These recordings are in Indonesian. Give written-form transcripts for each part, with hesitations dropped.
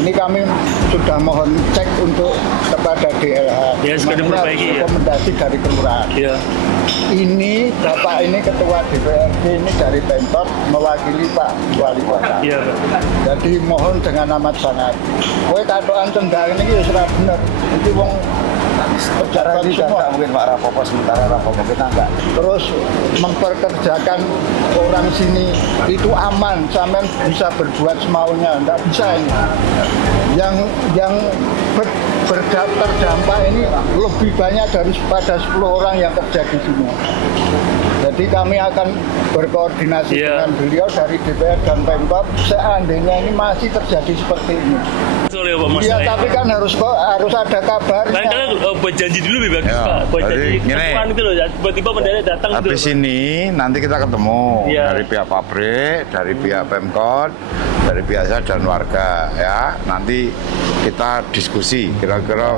Ini kami sudah mohon cek untuk kepada DLH. Ya, sudah diperbaiki ya. Rekomendasi dari kelurahan. Iya. Ini Bapak ini ketua DPRD ini dari Pemkot mewakili Pak Wali Kota. Iya, Pak. Jadi mohon dengan amat sangat. Kowe katokan cendang ini ya sudah bener. Itu wong pejabat semua. Mungkin Pak Rapopo sementara Rapopo kita enggak. Terus memperkerjakan orang sini itu aman, sampean bisa berbuat semaunya, enggak bisa ini. Yang terdampak ini lebih banyak daripada 10 orang yang kerja di sini. Jadi kami akan berkoordinasi dengan beliau dari DPR dan Pemkot seandainya ini masih terjadi seperti ini. Sorry Pak Mas. Iya, tapi kan harus ada kabarnya. Kan kalian buat janji dulu lebih bagus Ya, Pak. Buat jadi janji gini. ketemuan gitu loh. Tiba-tiba mendadak datang gitu. Habis ini nanti kita ketemu Iya. dari pihak pabrik, dari pihak Pemkot, dari pihak saya dan warga ya. Nanti kita diskusi kira-kira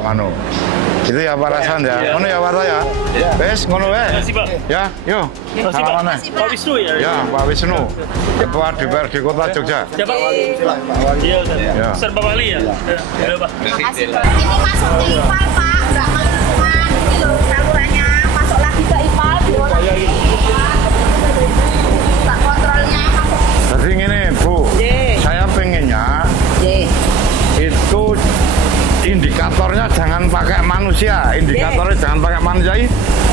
itu ya Pak Rasan ya. Iya. Ngono ya Pak ya. Wes ngono wae. Terima kasih Pak. Ya, yuk. Terima kasih Pak. Salaman. Pak Wisnu ya. Ya, Pak Wisnu, Ketua DPRD Kota Jogja. Siapa? Iya, Ustaz. Ya. Ustaz Pak Wali ya. Ya, Pak. Makasih, Pak. Ini masuk ke IPAL, Pak. Nggak melingkungan. Ini loh, salurannya masuk lagi ke IPAL. Diolah lagi. Nggak kontrolnya masuk. Jadi gini Bu, saya pengennya itu indikatornya jangan pakai manusia, indikatornya jangan pakai manusia.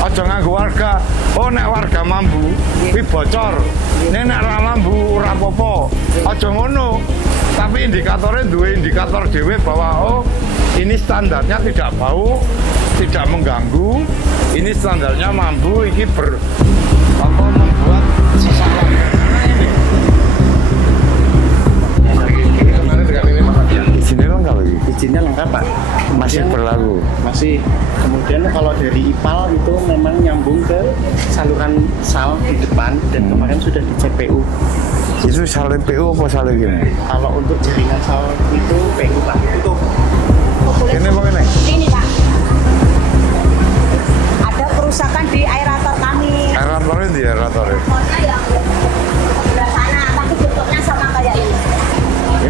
Ojo nganggo warga. Oh nek warga mambu, kuwi bocor. Nek ra mambu ora apa-apa. Ojo ngono. Tapi indikatornya dua indikator dhewe bahwa oh ini standarnya tidak bau, tidak mengganggu. Ini standarnya mambu, ini membuat sesaran. Izinnya lengkap lagi? Izinnya lengkap Pak. Masih berlaku? Masih. Kemudian kalau dari IPAL itu memang nyambung ke saluran sal di depan dan kemarin sudah di CPU. Itu saleh PU apa saleh gini? Kalau untuk jaringan sal itu PU Pak. Itu Ini apa ini? Ini, Pak. Ada kerusakan di aerator kami. Aeratornya di aeratornya. Motornya yang sebelah sana, tapi bentuknya sama kayak ini.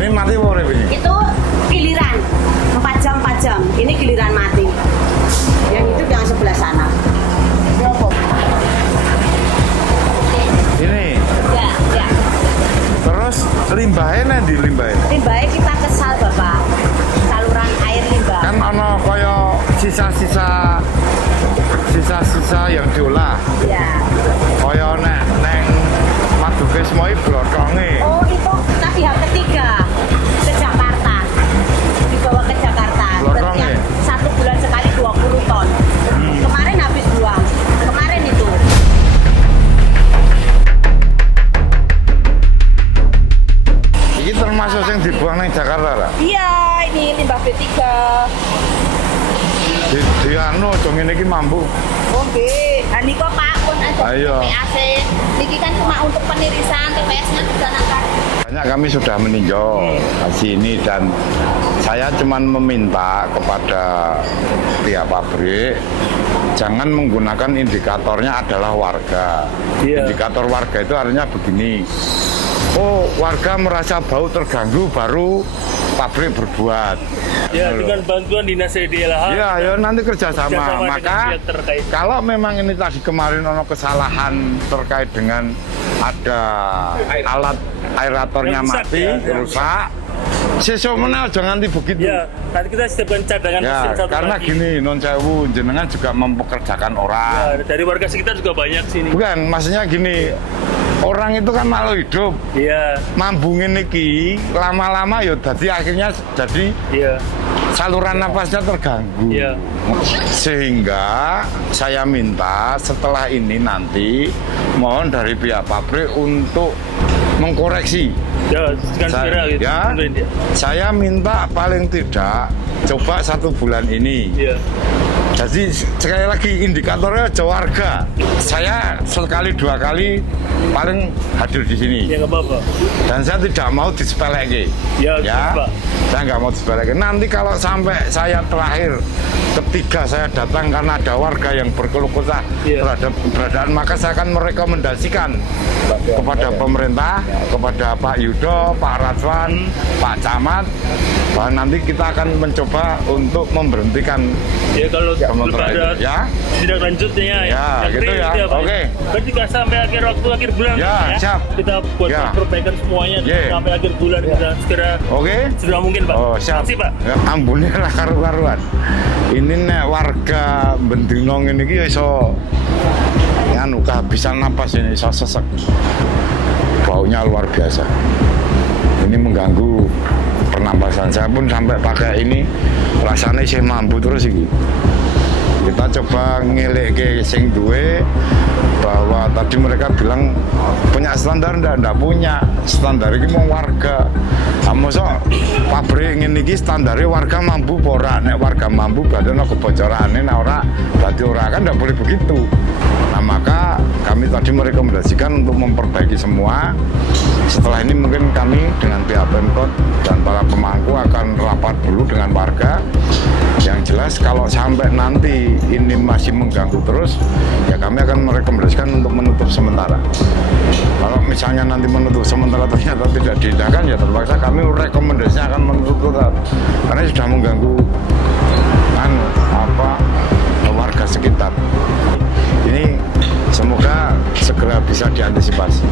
Ini mati apa urip ini? Itu giliran 4 jam. Ini giliran mati. Yang hidup yang sebelah sana. Ini. Ya. Terus limbahnya di limbahnya. Limbahnya kita kesal Bapak. Saluran air limbah. Kan ono kaya sisa-sisa yang diolah. Ya. Kaya neng Maduke semua blotonge. Oh itu kita pihak ketiga ke Jakarta. Dibawa ke Jakarta. Blotong Setiap ya? 1 bulan sekali 20 ton. Kemarin habis buang. Kemarin itu. Ini termasuk yang dibuang neng Jakarta lah. Iya, ini limbah B3. Di anu dong ini mampu. Oh, B. Ini kok Pak, pun ada Ayo. PAC. Ini kan cuma untuk penirisan, TPS-nya juga nanti. Banyak kami sudah meninjau hasil ini dan saya cuma meminta kepada pihak pabrik jangan menggunakan indikatornya adalah warga. Iya. Indikator warga itu artinya begini. Oh, warga merasa bau terganggu baru pabrik berbuat. Ya, dengan bantuan dinas DLH. Ya, ya nanti kerjasama. Kerjasama dengan Maka pihak terkait. kalau memang ini tadi kemarin ono kesalahan terkait dengan ada alat aeratornya Yang rusak, mati, ya. rusak. Sesuk meneh aja nganti begitu. Ya, nanti kita siapkan cadangan Ya, mesin satu karena lagi. gini, non sewu jenengan juga mempekerjakan orang. Ya, dari warga sekitar juga banyak sini. Bukan, maksudnya gini, orang itu kan makhluk hidup. Iya, Mambungin iki lama-lama ya akhirnya jadi iya. saluran napasnya terganggu. Iya. Sehingga saya minta setelah ini nanti mohon dari pihak pabrik untuk mengkoreksi. Ya, kan segera gitu. Ya, Benerin dia. saya minta paling tidak coba 1 bulan ini. Iya. Jadi sekali lagi indikatornya aja warga. Saya sekali 2 kali paling hadir di sini. Ya nggak apa-apa. Dan saya tidak mau disepelekke. Ya, Pak. Saya nggak mau disepelekke. Nanti kalau sampai saya terakhir ketiga saya datang karena ada warga yang berkeluh kesah Iya. terhadap keberadaan, maka saya akan merekomendasikan kepada pemerintah kepada Pak Yudo, Pak Radwan, Pak Camat, bahwa nanti kita akan mencoba untuk memberhentikan Ya kalau belum sementara ada itu. Ya, tidak lanjutnya Ya, gitu ya. Oke. Berarti kita sampai akhir bulan Ya, siap. kita buat Ya. perbaikan semuanya Yeah. sampai akhir bulan kita segera oke. sudah mungkin Pak. Oh, siap. Terima kasih Pak. Ya, ambune lah karu-karuan. Ini nek warga Bendunong ini ki iso anu kehabisan napas ini, iso sesek. Baunya luar biasa. Ini mengganggu pernapasan. Saya pun sampai pakai ini rasanya sih mampu terus ini. Kita coba ngelek ke sing duwe bahwa tadi mereka bilang punya standar, ndak punya standar ini mau warga. Masa pabrik ini standarnya warga mampu pora, nek warga mampu berarti ada kebocoran, nek ora berarti ora, kan ndak boleh begitu. Nah maka kami tadi merekomendasikan untuk memperbaiki semua. Setelah ini mungkin kami dengan pihak Pemkot dan para pemangku akan rapat dulu dengan warga. Yang jelas kalau sampai nanti ini masih mengganggu terus, ya kami akan merekomendasikan untuk menutup sementara. Kalau misalnya nanti menutup sementara ternyata tidak diindahkan, ya terpaksa kami rekomendasinya akan menutup tetap. Karena sudah mengganggu warga sekitar. Ini semoga segera bisa diantisipasi.